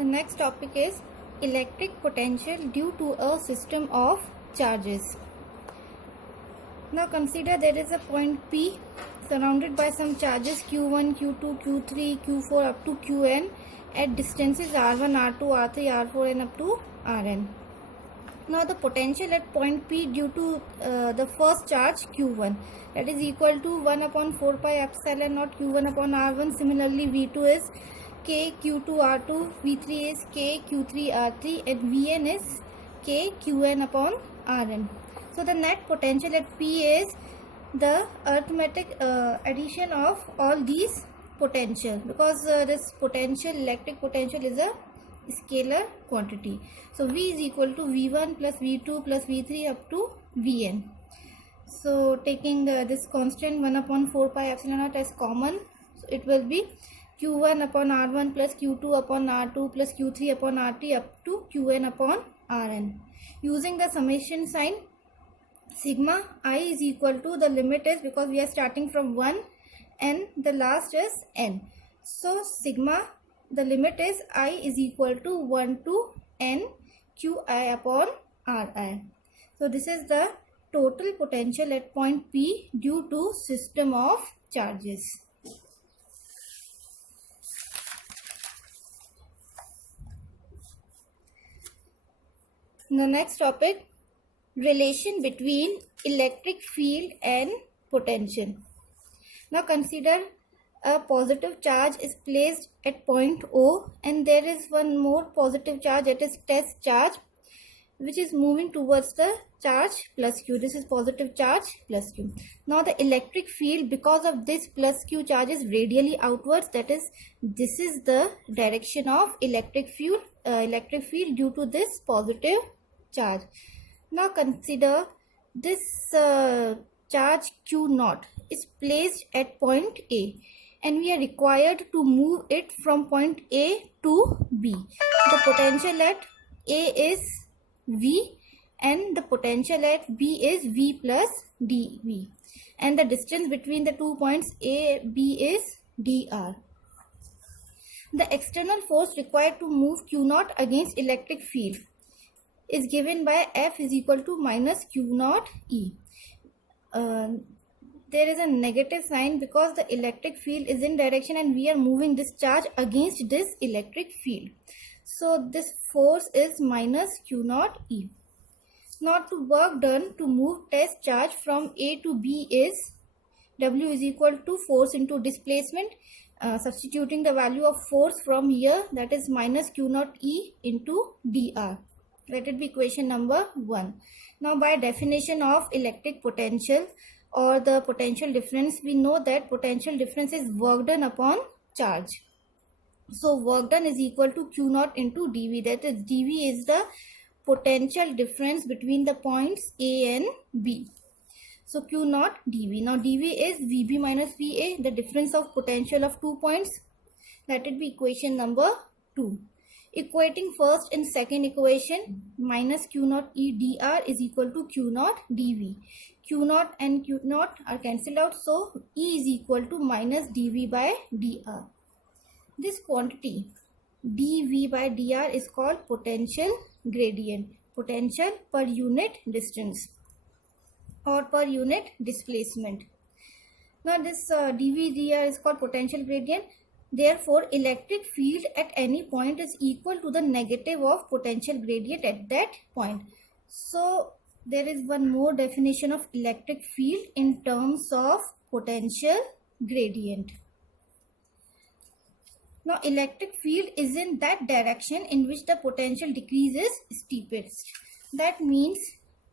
The next topic is electric potential due to a system of charges. Now consider there is a point P surrounded by some charges Q1, Q2, Q3, Q4 up to Qn at distances R1, R2, R3, R4 and up to Rn. Now the potential at point P due to the first charge Q1, that is equal to 1 upon 4 pi epsilon naught Q1 upon R1. Similarly V2 is K Q2 R2, V3 is K Q3 R3 and Vn is K Qn upon Rn. So the net potential at P is the arithmetic addition of all these potential, because this potential, electric potential, is a scalar quantity. So V is equal to V1 plus V2 plus V3 up to Vn. So taking this constant 1 upon 4 pi epsilon naught as common, so it will be Q1 upon R1 plus Q2 upon R2 plus Q3 upon RT up to Qn upon Rn. Using the summation sign, sigma I is equal to, the limit is, because we are starting from 1 and the last is n. So sigma, the limit is I is equal to 1 to n Qi upon Ri. So this is the total potential at point P due to system of charges. The next topic, relation between electric field and potential. Now consider a positive charge is placed at point O and there is one more positive charge, that is test charge, which is moving towards the charge plus Q. This is positive charge plus Q. Now the electric field, because of this plus Q charge, is radially outwards, that is, this is the direction of electric field due to this positive charge. Now consider this charge Q naught is placed at point A and we are required to move it from point A to B. The potential at A is V and the potential at B is V plus dV, and the distance between the 2 points A, B is dr. The external force required to move Q naught against electric field is given by F is equal to minus Q naught E. There is a negative sign because the electric field is in direction and we are moving this charge against this electric field. So this force is minus Q naught E. Now to work done to move test charge from A to B is W is equal to force into displacement. Substituting the value of force from here, that is minus Q naught E into dr. Let it be equation number 1. Now by definition of electric potential or the potential difference, we know that potential difference is work done upon charge. So work done is equal to Q naught into dV, that is dV is the potential difference between the points A and B. So Q naught dV. Now dV is VB minus VA, the difference of potential of 2 points. Let it be equation number 2. Equating first and second equation, minus Q naught E dr is equal to Q naught dV. Q naught and Q naught are cancelled out, so E is equal to minus dV by dr. This quantity dV by dr is called potential gradient, potential per unit distance or per unit displacement. Now this dV dr is called potential gradient. Therefore, electric field at any point is equal to the negative of potential gradient at that point. So, there is one more definition of electric field in terms of potential gradient. Now, electric field is in that direction in which the potential decrease is steepest. That means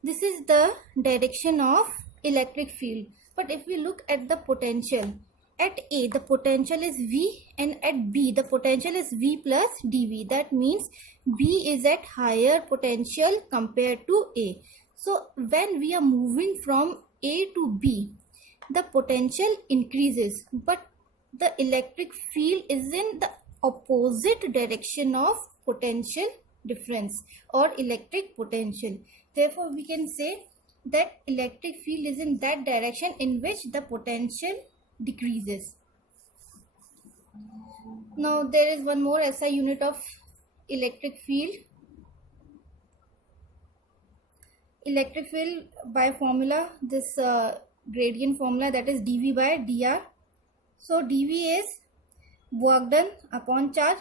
this is the direction of electric field. But if we look at the potential, at A the potential is V and at B the potential is V plus dV. That means B is at higher potential compared to A. So when we are moving from A to B, the potential increases, but the electric field is in the opposite direction of potential difference or electric potential. Therefore we can say that electric field is in that direction in which the potential decreases. Now there is one more SI unit of electric field. Electric field by formula, this gradient formula, that is dV by dr. So dV is work done upon charge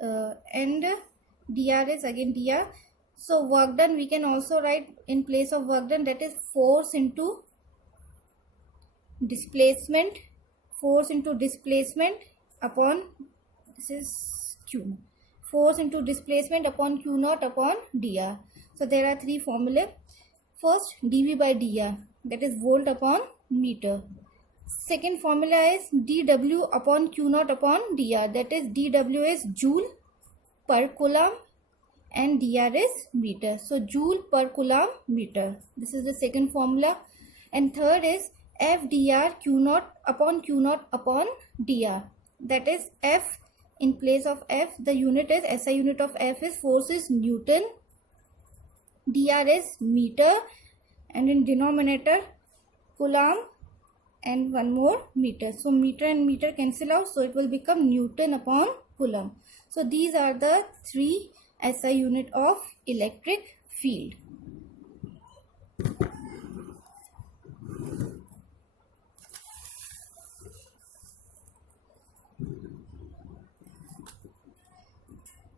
and dr is again dr. So work done we can also write in place of work done, that is force into displacement. Force into displacement upon, this is Q. Force into displacement upon Q naught upon dr. So there are three formulae. First, dV by dr, that is volt upon meter. Second formula is dW upon Q naught upon dr, that is dW is joule per coulomb and dr is meter. So joule per coulomb meter. This is the second formula. And third is F dr Q naught upon dr, that is F in place of F, the unit is SI unit of F is force is Newton, dr is meter, and in denominator coulomb and one more meter. So meter and meter cancel out, so it will become Newton upon coulomb. So these are the three SI unit of electric field.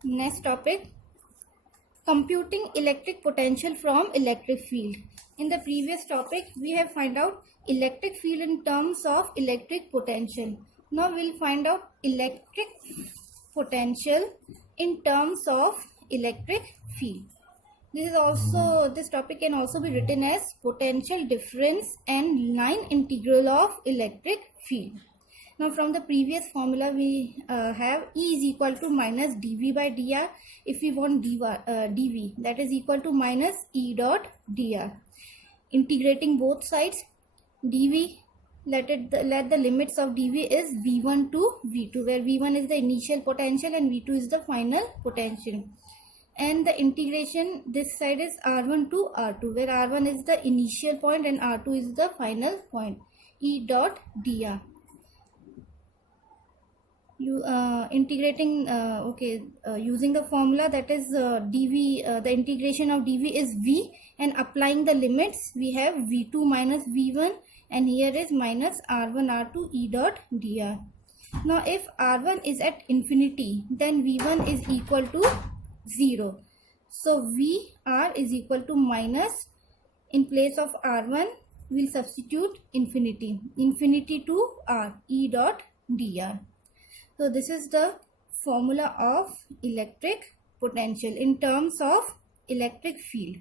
Next topic, computing electric potential from electric field. In the previous topic, we have find out electric field in terms of electric potential. Now we will find out electric potential in terms of electric field. This topic can also be written as potential difference and line integral of electric field. Now from the previous formula we have E is equal to minus dV by dr. If we want dV, that is equal to minus E dot dr. Integrating both sides, dV, let the limits of dV is V1 to V2, where V1 is the initial potential and V2 is the final potential. And the integration, this side is R1 to R2, where R1 is the initial point and R2 is the final point. E dot dr. Using the formula, that is dV, the integration of dV is V, and applying the limits we have V2 minus V1, and here is minus R1 R2 E dot dr. Now if R1 is at infinity, then V1 is equal to 0. So VR is equal to minus, in place of R1 we will substitute infinity to R, E dot dr. So this is the formula of electric potential in terms of electric field.